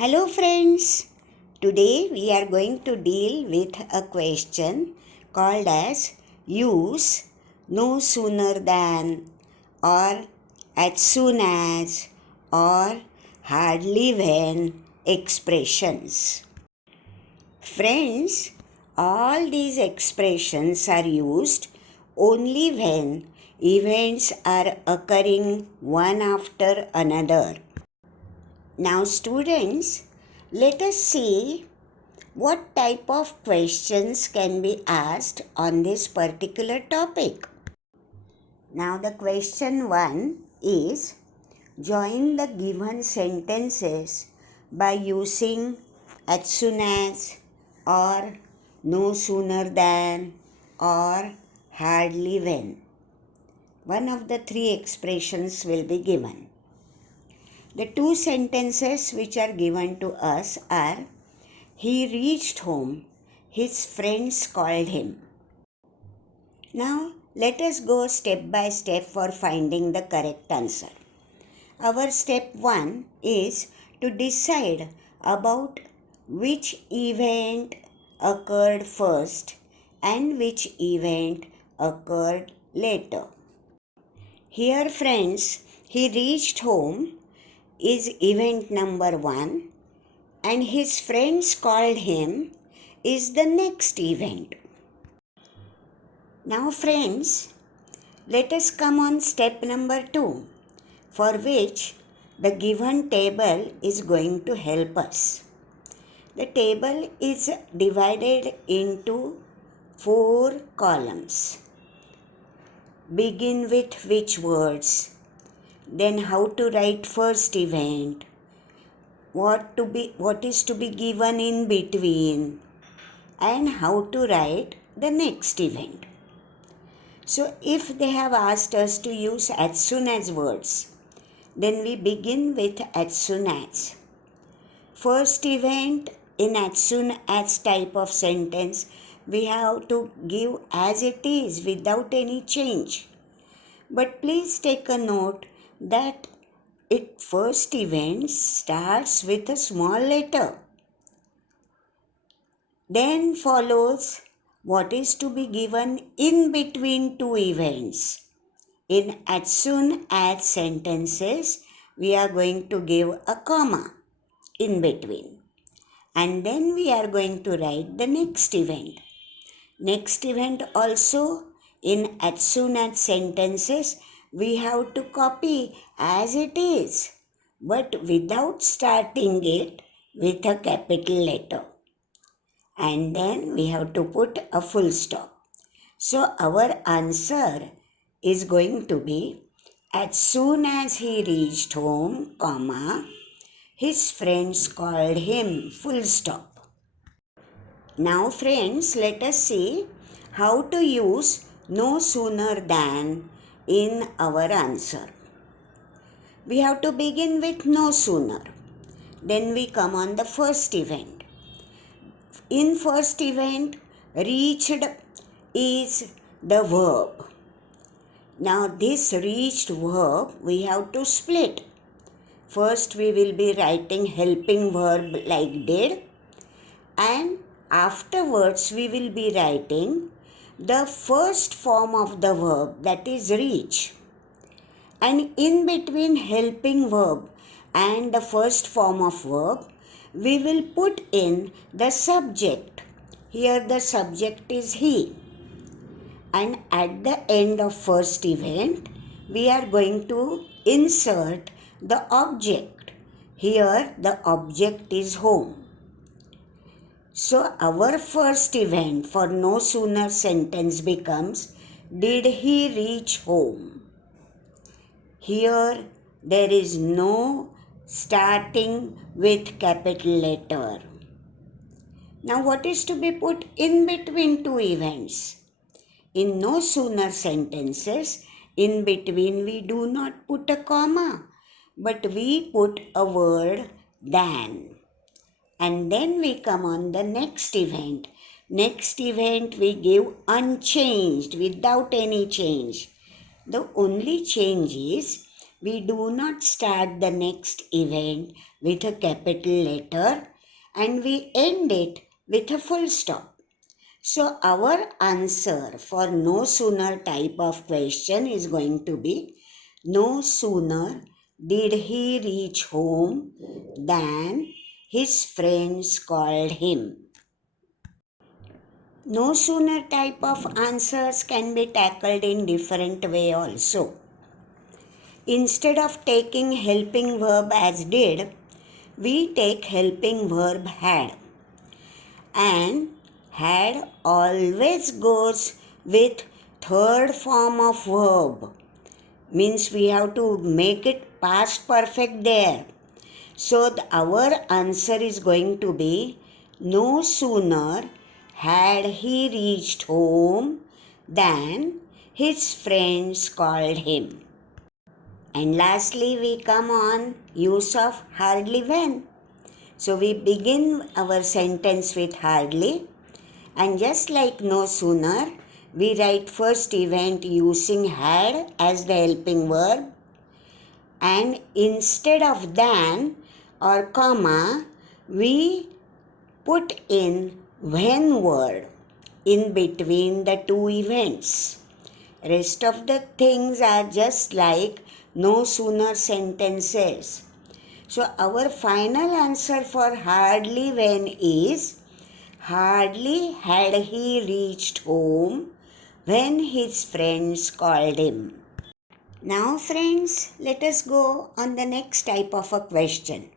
Hello friends, today we are going to deal with a question called as use no sooner than or as soon as or hardly when expressions. Friends, all these expressions are used only when events are occurring one after another. Now students, let us see what type of questions can be asked on this particular topic. Now the question 1 is join the given sentences by using as soon as or no sooner than or hardly when. One of the three expressions will be given. The two sentences which are given to us are, he reached home, his friends called him. Now, let us go step by step for finding the correct answer. Our step 1 is to decide about which event occurred first and which event occurred later. Here, friends, he reached home is event number 1 and his friends called him is the next event. Now friends, let us come on step number 2, for which the given table is going to help us. The table is divided into 4 columns. Begin with which words, then how to write first event, what is to be given in between, and how to write the next event. So if they have asked us to use as soon as words, then we begin with as soon as. First event in as soon as type of sentence, we have to give as it is without any change. But please take a note that first event starts with a small letter. Then follows what is to be given in between two events. In as soon as sentences, we are going to give a comma in between. And then we are going to write the next event. Next event also in as soon as sentences, we have to copy as it is, but without starting it with a capital letter. And then we have to put a full stop. So our answer is going to be, as soon as he reached home, comma, his friends called him, full stop. Now friends, let us see how to use no sooner than in our answer. We have to begin with no sooner. Then we come on the first event. In first event, reached is the verb. Now this reached verb we have to split. First we will be writing helping verb like did, and afterwards we will be writing the first form of the verb, that is reach. And in between helping verb and the first form of verb, we will put in the subject. Here the subject is he. And at the end of first event, we are going to insert the object. Here the object is home. So our first event for no sooner sentence becomes, did he reach home? Here there is no starting with capital letter. Now what is to be put in between two events? In no sooner sentences, in between we do not put a comma, but we put a word than. And then we come on the next event. Next event we give unchanged, without any change. The only change is we do not start the next event with a capital letter and we end it with a full stop. So our answer for no sooner type of question is going to be no sooner did he reach home than his friends called him. No sooner type of answers can be tackled in different way also. Instead of taking helping verb as did, we take helping verb had. And had always goes with third form of verb. Means we have to make it past perfect there. So our answer is going to be no sooner had he reached home than his friends called him. And lastly, we come on use of hardly when. So we begin our sentence with hardly, and just like no sooner, we write first event using had as the helping verb, and instead of than or comma, we put in when word in between the two events. Rest of the things are just like no sooner sentences. So our final answer for hardly when is hardly had he reached home when his friends called him. Now friends, let us go on the next type of a question.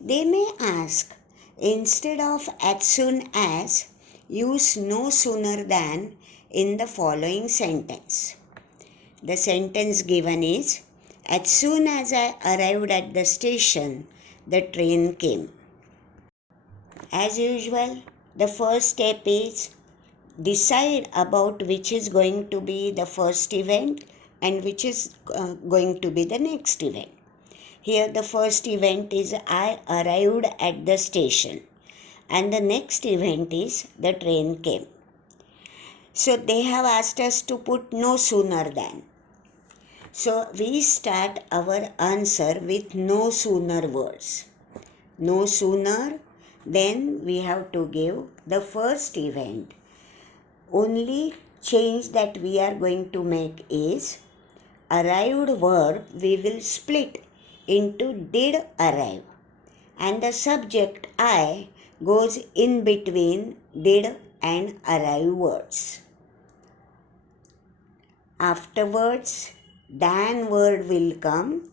They may ask, instead of as soon as, use no sooner than in the following sentence. The sentence given is, as soon as I arrived at the station, the train came. As usual, the first step is decide about which is going to be the first event and which is going to be the next event. Here the first event is I arrived at the station and the next event is the train came. So they have asked us to put no sooner than. So we start our answer with no sooner words. No sooner, then we have to give the first event. Only change that we are going to make is arrived verb we will split into did arrive, and the subject I goes in between did and arrive words. Afterwards, than word will come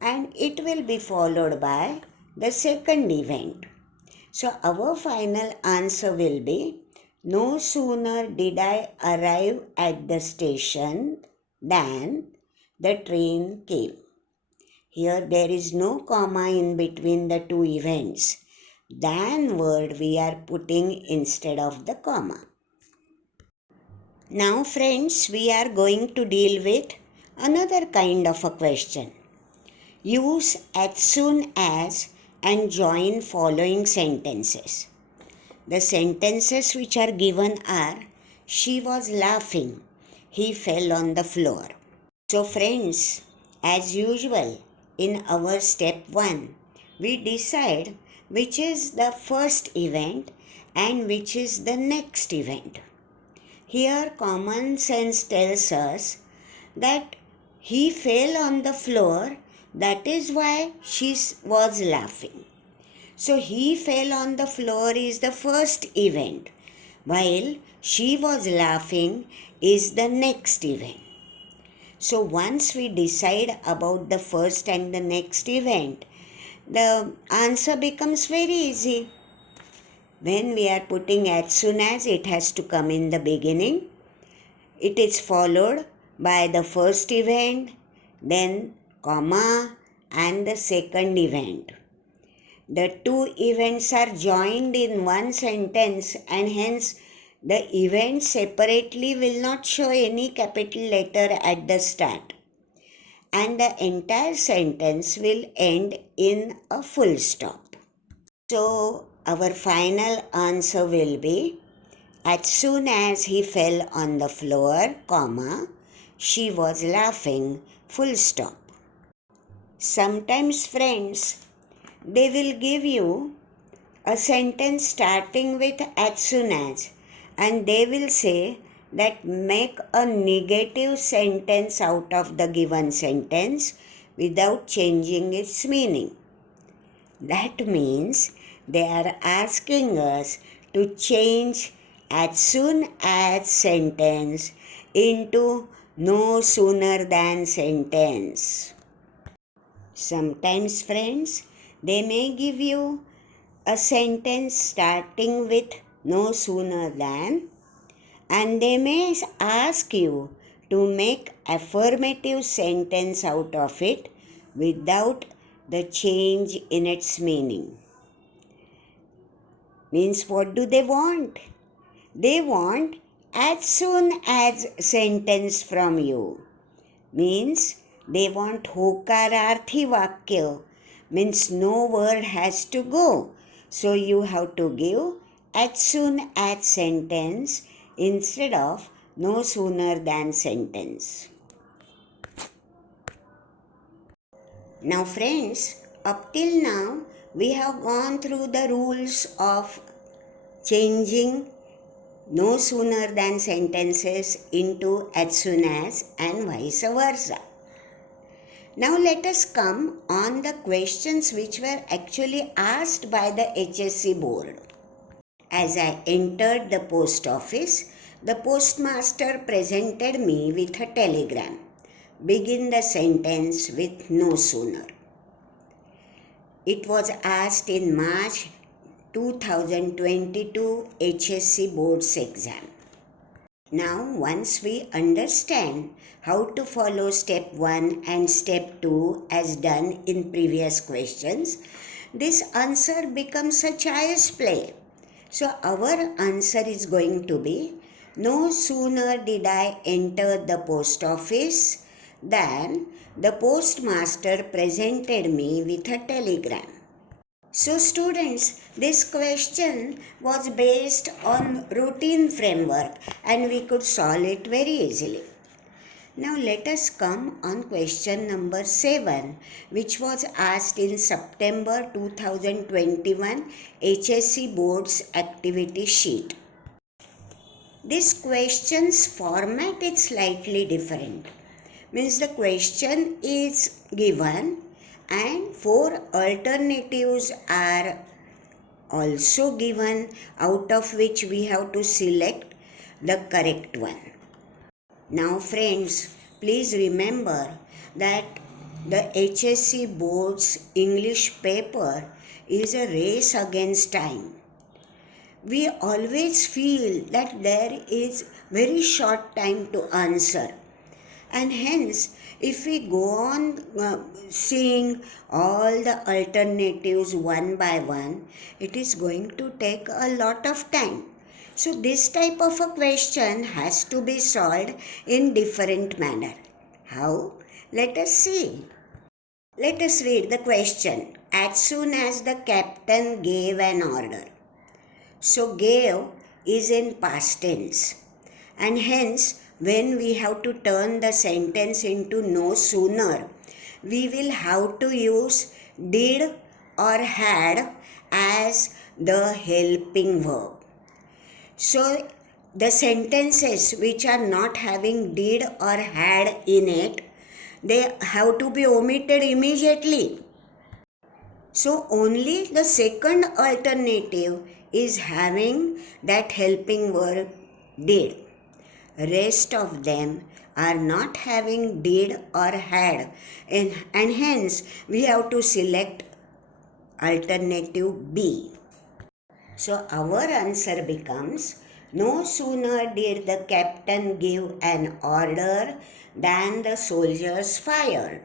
and it will be followed by the second event. So our final answer will be no sooner did I arrive at the station than the train came. Here there is no comma in between the two events. Than word we are putting instead of the comma. Now friends, we are going to deal with another kind of a question. Use as soon as and join following sentences. The sentences which are given are, she was laughing, he fell on the floor. So friends, as usual, in our step 1, we decide which is the first event and which is the next event. Here common sense tells us that he fell on the floor, that is why she was laughing. So he fell on the floor is the first event, while she was laughing is the next event. So once we decide about the first and the next event, the answer becomes very easy. When we are putting as soon as, it has to come in the beginning. It is followed by the first event, then comma and the second event. The two events are joined in one sentence and hence the events separately will not show any capital letter at the start. And the entire sentence will end in a full stop. So our final answer will be, as soon as he fell on the floor, comma, she was laughing, full stop. Sometimes friends, they will give you a sentence starting with as soon as, and they will say that make a negative sentence out of the given sentence without changing its meaning. That means they are asking us to change as soon as sentence into no sooner than sentence. Sometimes, friends, they may give you a sentence starting with no sooner than, and they may ask you to make affirmative sentence out of it without the change in its meaning. Means what do they want? They want as soon as sentence from you. Means they want hokararthi vakya. Means no word has to go. So you have to give as soon as sentence instead of no sooner than sentence. Now friends, up till now we have gone through the rules of changing no sooner than sentences into as soon as and vice versa. Now let us come on the questions which were actually asked by the H.S.C board. As I entered the post office, the postmaster presented me with a telegram. Begin the sentence with no sooner. It was asked in March 2022 H.S.C board's exam. Now, once we understand how to follow step 1 and step 2 as done in previous questions, this answer becomes a child's play. So, our answer is going to be, no sooner did I enter the post office than the postmaster presented me with a telegram. So students, this question was based on routine framework and we could solve it very easily. Now let us come on question number 7, which was asked in September 2021 H.S.C board's activity sheet. This question's format is slightly different. Means the question is given and 4 alternatives are also given, out of which we have to select the correct one. Now friends, please remember that the H.S.C board's English paper is a race against time. We always feel that there is very short time to answer, and hence if we go on seeing all the alternatives one by one, it is going to take a lot of time. So this type of a question has to be solved in different manner. How? Let us see. Let us read the question. As soon as the captain gave an order. So gave is in past tense, and hence when we have to turn the sentence into no sooner, we will have to use did or had as the helping verb. So the sentences which are not having did or had in it, they have to be omitted immediately. So only the second alternative is having that helping verb did. Rest of them are not having did or had, and hence we have to select alternative B. So our answer becomes, no sooner did the captain give an order than the soldiers fired.